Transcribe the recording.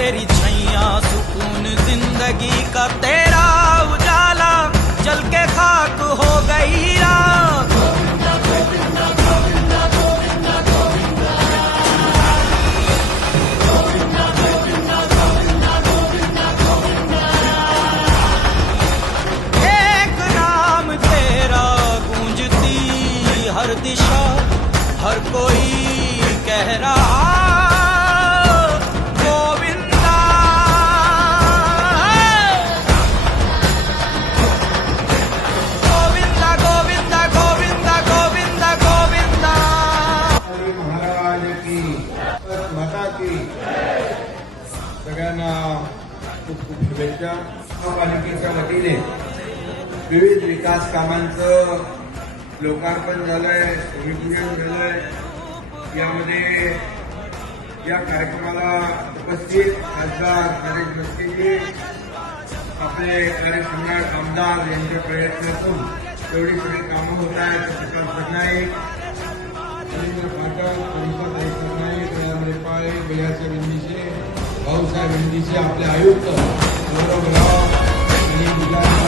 तेरी छैया सुकून जिंदगी का तेरा उजाला जल के खाक हो गई रात। एक नाम तेरा गूंजती हर दिशा, हर कोई कह रहा गोविंदा। गोविंदा गोविंदा गोविंदा गोविंदा गोविंदा। महाराज की माता की सगळ्यांना खूप खूप शुभेच्छा। महापालिकेच्या वतीने विविध विकास कामांचं लोकार्पण झालंय, भूमिपूजन झालंय। यामध्ये या कार्यक्रमाला उपस्थित खासदार नरेश म्हस्केजी, आपले कार्यसम्राट आमदार यांच्या प्रयत्नातून एवढी सगळी कामं होत आहेत। प्रकाश पटनाईक, रवींद्र पाठक, कविताताई पटनाईक, दयानंद पाळे, भैयासाहेब इंदिशे, भाऊसाहेब इंदिशे, आपले आयुक्त गौरवराव आणि